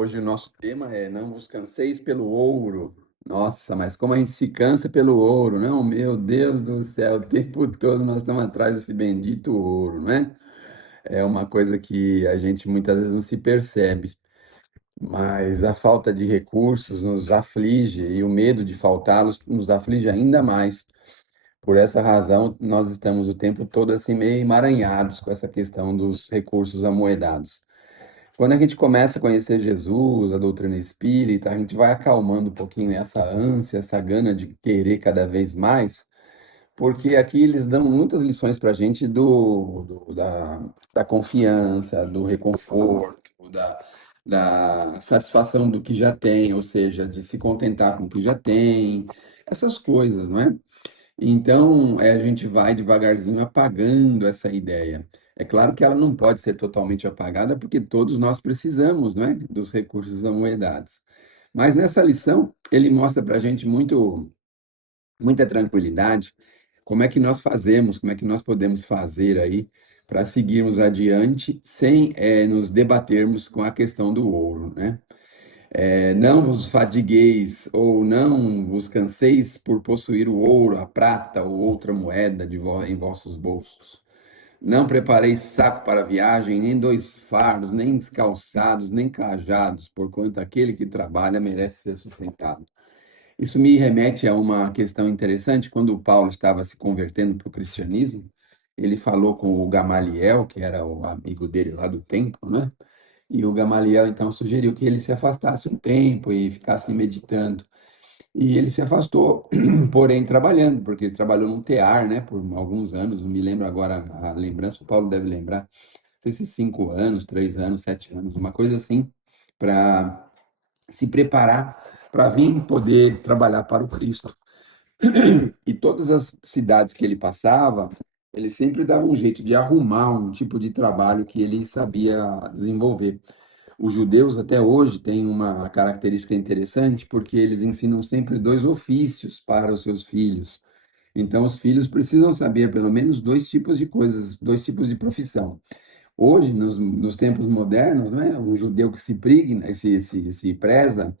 Hoje o nosso tema é não vos canseis pelo ouro. Nossa, mas como a gente se cansa pelo ouro, não? Meu Deus do céu, o tempo todo nós estamos atrás desse bendito ouro, né? É uma coisa que a gente muitas vezes não se percebe, mas a falta de recursos nos aflige e o medo de faltá-los nos aflige ainda mais. Por essa razão, nós estamos o tempo todo assim meio emaranhados com essa questão dos recursos amoedados. Quando a gente começa a conhecer Jesus, a doutrina espírita, a gente vai acalmando um pouquinho essa ânsia, essa gana de querer cada vez mais, porque aqui eles dão muitas lições para a gente da confiança, do reconforto, da satisfação do que já tem, ou seja, de se contentar com o que já tem, essas coisas, não é? Então, a gente vai devagarzinho apagando essa ideia. É claro que ela não pode ser totalmente apagada, porque todos nós precisamos, não é, dos recursos amoedados. Mas nessa lição, ele mostra para a gente muita tranquilidade, como é que nós fazemos, como é que nós podemos fazer aí para seguirmos adiante sem nos debatermos com a questão do ouro, né? Não vos fadigueis ou não vos canseis por possuir o ouro, a prata ou outra moeda em vossos bolsos. Não prepareis saco para a viagem, nem dois fardos, nem calçados, nem cajados, porquanto aquele que trabalha merece ser sustentado. Isso me remete a uma questão interessante. Quando o Paulo estava se convertendo para o cristianismo, ele falou com o Gamaliel, que era o amigo dele lá do templo, né? E o Gamaliel então sugeriu que ele se afastasse um tempo e ficasse meditando. E ele se afastou, porém trabalhando, porque ele trabalhou num tear, né, por alguns anos, não me lembro agora a lembrança, o Paulo deve lembrar, não sei se 5 anos, 3 anos, 7 anos, uma coisa assim, para se preparar para vir poder trabalhar para o Cristo. E todas as cidades que ele passava, ele sempre dava um jeito de arrumar um tipo de trabalho que ele sabia desenvolver. Os judeus até hoje têm uma característica interessante, porque eles ensinam sempre dois ofícios para os seus filhos. Então, os filhos precisam saber pelo menos dois tipos de coisas, dois tipos de profissão. Hoje, nos tempos modernos, né, o judeu que se pregna, se preza,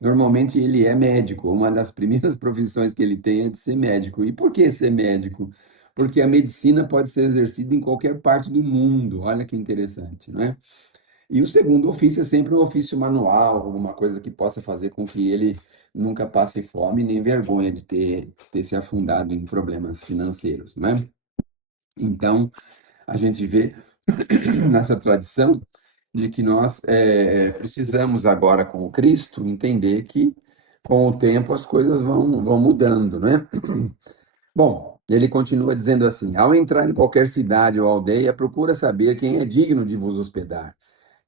normalmente ele é médico. Uma das primeiras profissões que ele tem é de ser médico. E por que ser médico? Porque a medicina pode ser exercida em qualquer parte do mundo. Olha que interessante, não é? E o segundo ofício é sempre um ofício manual, alguma coisa que possa fazer com que ele nunca passe fome nem vergonha de ter se afundado em problemas financeiros, né? Então, a gente vê nessa tradição de que nós precisamos agora com o Cristo entender que com o tempo as coisas vão mudando, né? Bom, ele continua dizendo assim: ao entrar em qualquer cidade ou aldeia, procura saber quem é digno de vos hospedar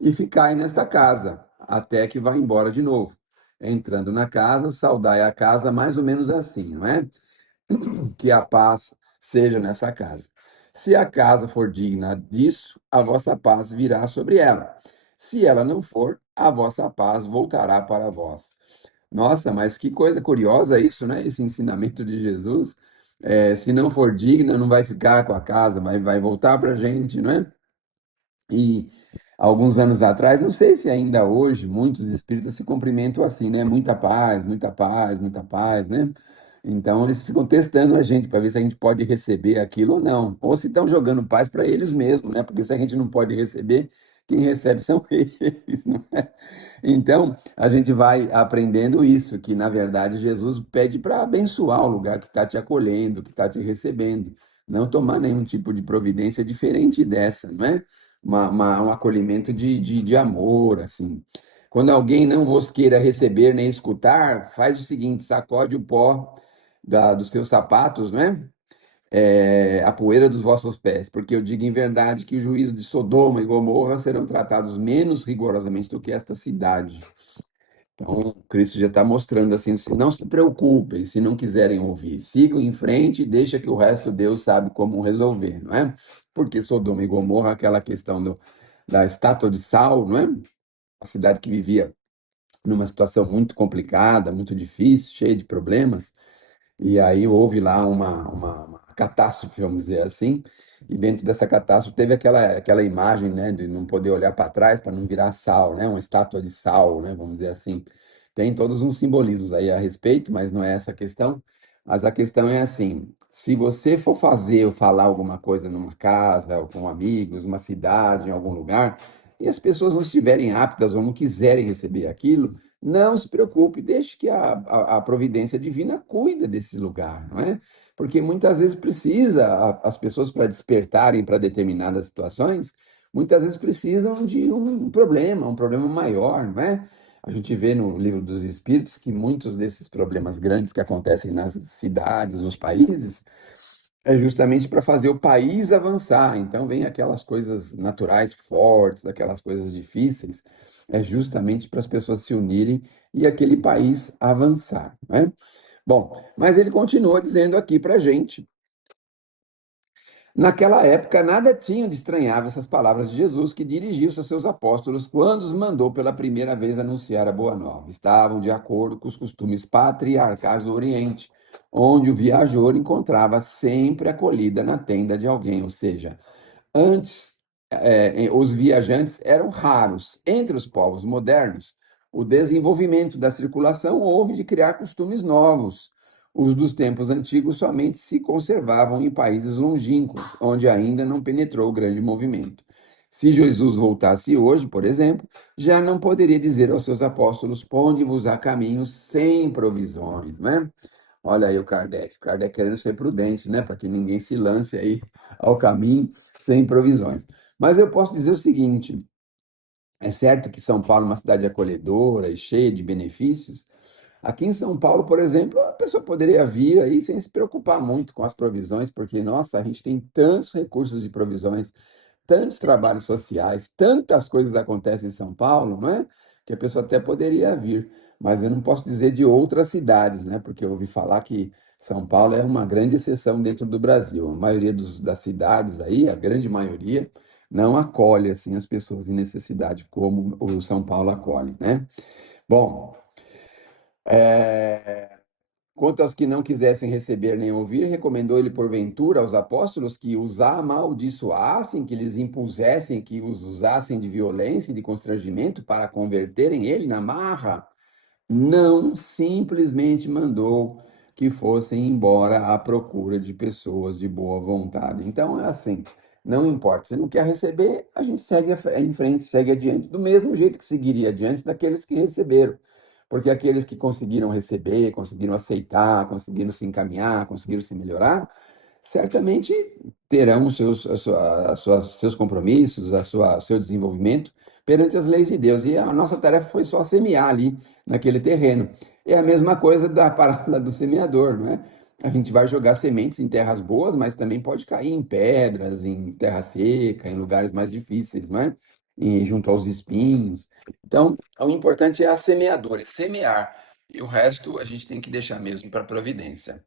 e ficai nesta casa, até que vá embora de novo. Entrando na casa, saudai a casa mais ou menos assim, não é? Que a paz seja nessa casa. Se a casa for digna disso, a vossa paz virá sobre ela. Se ela não for, a vossa paz voltará para vós. Nossa, mas que coisa curiosa isso, né? Esse ensinamento de Jesus. Se não for digna, não vai ficar com a casa, vai voltar para a gente, não é? E alguns anos atrás, não sei se ainda hoje, muitos espíritas se cumprimentam assim, né? Muita paz, muita paz, muita paz, né? Então eles ficam testando a gente para ver se a gente pode receber aquilo ou não. Ou se estão jogando paz para eles mesmos, né? Porque se a gente não pode receber, quem recebe são eles, não é? Então a gente vai aprendendo isso, que na verdade Jesus pede para abençoar o lugar que está te acolhendo, que está te recebendo. Não tomar nenhum tipo de providência diferente dessa, não é? Um acolhimento de amor, assim. Quando alguém não vos queira receber nem escutar, faz o seguinte: sacode o pó dos seus sapatos, né? A poeira dos vossos pés, porque eu digo em verdade que o juízo de Sodoma e Gomorra serão tratados menos rigorosamente do que esta cidade. Então, Cristo já está mostrando assim, não se preocupem, se não quiserem ouvir, sigam em frente e deixa que o resto Deus sabe como resolver, não é? Porque Sodoma e Gomorra, aquela questão da estátua de sal, não é? A cidade que vivia numa situação muito complicada, muito difícil, cheia de problemas, e aí houve lá uma catástrofe, vamos dizer assim, e dentro dessa catástrofe teve aquela imagem, né, de não poder olhar para trás para não virar sal, né, uma estátua de sal, né, vamos dizer assim. Tem todos uns simbolismos aí a respeito, mas não é essa a questão. Mas a questão é assim, se você for fazer ou falar alguma coisa numa casa, ou com amigos, numa cidade, em algum lugar, e as pessoas não estiverem aptas ou não quiserem receber aquilo, não se preocupe, deixe que a providência divina cuida desse lugar, não é? Porque muitas vezes precisa, as pessoas para despertarem para determinadas situações, muitas vezes precisam de um problema maior, não é? A gente vê no livro dos Espíritos que muitos desses problemas grandes que acontecem nas cidades, nos países, é justamente para fazer o país avançar. Então, vem aquelas coisas naturais fortes, aquelas coisas difíceis, é justamente para as pessoas se unirem e aquele país avançar, né? Bom, mas ele continua dizendo aqui para a gente. Naquela época, nada tinham de estranhar essas palavras de Jesus, que dirigiu-se a seus apóstolos quando os mandou pela primeira vez anunciar a boa nova. Estavam de acordo com os costumes patriarcais do Oriente, onde o viajor encontrava sempre acolhida na tenda de alguém, ou seja, antes, os viajantes eram raros. Entre os povos modernos, o desenvolvimento da circulação houve de criar costumes novos. Os dos tempos antigos somente se conservavam em países longínquos, onde ainda não penetrou o grande movimento. Se Jesus voltasse hoje, por exemplo, já não poderia dizer aos seus apóstolos: Ponde-vos a caminho sem provisões, né? Olha aí o Kardec. Kardec querendo ser prudente, né? Para que ninguém se lance aí ao caminho sem provisões. Mas eu posso dizer o seguinte: é certo que São Paulo é uma cidade acolhedora e cheia de benefícios. Aqui em São Paulo, por exemplo, a pessoa poderia vir aí sem se preocupar muito com as provisões, porque, nossa, a gente tem tantos recursos de provisões, tantos trabalhos sociais, tantas coisas acontecem em São Paulo, não é? Que a pessoa até poderia vir. Mas eu não posso dizer de outras cidades, né? Porque eu ouvi falar que São Paulo é uma grande exceção dentro do Brasil. A maioria das cidades aí, a grande maioria, não acolhe assim as pessoas em necessidade como o São Paulo acolhe, né? Bom, quanto aos que não quisessem receber nem ouvir, recomendou ele porventura aos apóstolos que os amaldiçoassem, que lhes impusessem, que os usassem de violência e de constrangimento para converterem ele na marra? Não, simplesmente mandou que fossem embora à procura de pessoas de boa vontade. Então é assim, não importa, se não quer receber, a gente segue em frente, segue adiante, do mesmo jeito que seguiria adiante daqueles que receberam. Porque aqueles que conseguiram receber, conseguiram aceitar, conseguiram se encaminhar, conseguiram se melhorar, certamente terão seus compromissos, o seu desenvolvimento perante as leis de Deus. E a nossa tarefa foi só semear ali naquele terreno. É a mesma coisa da parábola do semeador, não é? A gente vai jogar sementes em terras boas, mas também pode cair em pedras, em terra seca, em lugares mais difíceis, não é? E junto aos espinhos. Então, o importante é a semeadura, é semear. E o resto a gente tem que deixar mesmo para a providência.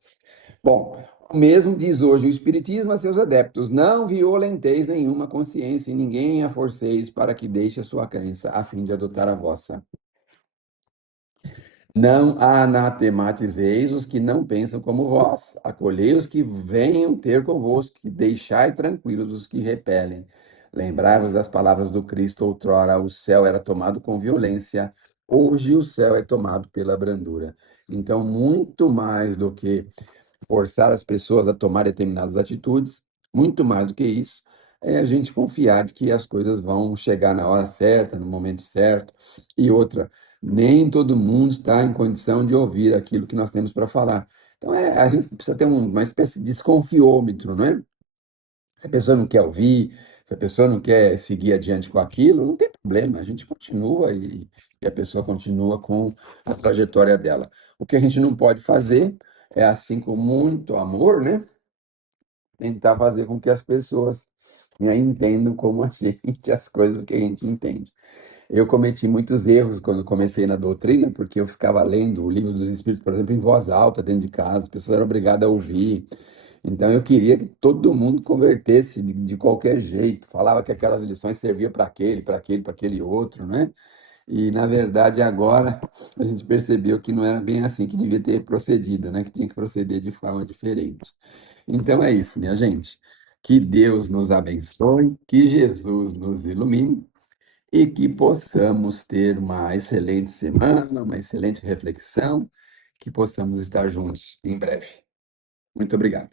Bom, o mesmo diz hoje o Espiritismo a seus adeptos: não violenteis nenhuma consciência e ninguém a forceis para que deixe a sua crença, a fim de adotar a vossa. Não anatematizeis os que não pensam como vós, acolhei os que venham ter convosco, e deixai tranquilos os que repelem. Lembrai-vos das palavras do Cristo: outrora o céu era tomado com violência, hoje o céu é tomado pela brandura. Então, muito mais do que forçar as pessoas a tomar determinadas atitudes, muito mais do que isso, é a gente confiar de que as coisas vão chegar na hora certa, no momento certo. E outra, nem todo mundo está em condição de ouvir aquilo que nós temos para falar. Então, a gente precisa ter uma espécie de desconfiômetro, né? Se a pessoa não quer ouvir, se a pessoa não quer seguir adiante com aquilo, não tem problema, a gente continua e a pessoa continua com a trajetória dela. O que a gente não pode fazer é, assim, com muito amor, né? Tentar fazer com que as pessoas, né, entendam como a gente, as coisas que a gente entende. Eu cometi muitos erros quando comecei na doutrina, porque eu ficava lendo o Livro dos Espíritos, por exemplo, em voz alta dentro de casa, as pessoas eram obrigadas a ouvir. Então eu queria que todo mundo convertesse de qualquer jeito, falava que aquelas lições serviam para aquele, para aquele, para aquele outro, né? E, na verdade, agora a gente percebeu que não era bem assim que devia ter procedido, né? Que tinha que proceder de forma diferente. Então é isso, minha gente. Que Deus nos abençoe, que Jesus nos ilumine e que possamos ter uma excelente semana, uma excelente reflexão, que possamos estar juntos em breve. Muito obrigado.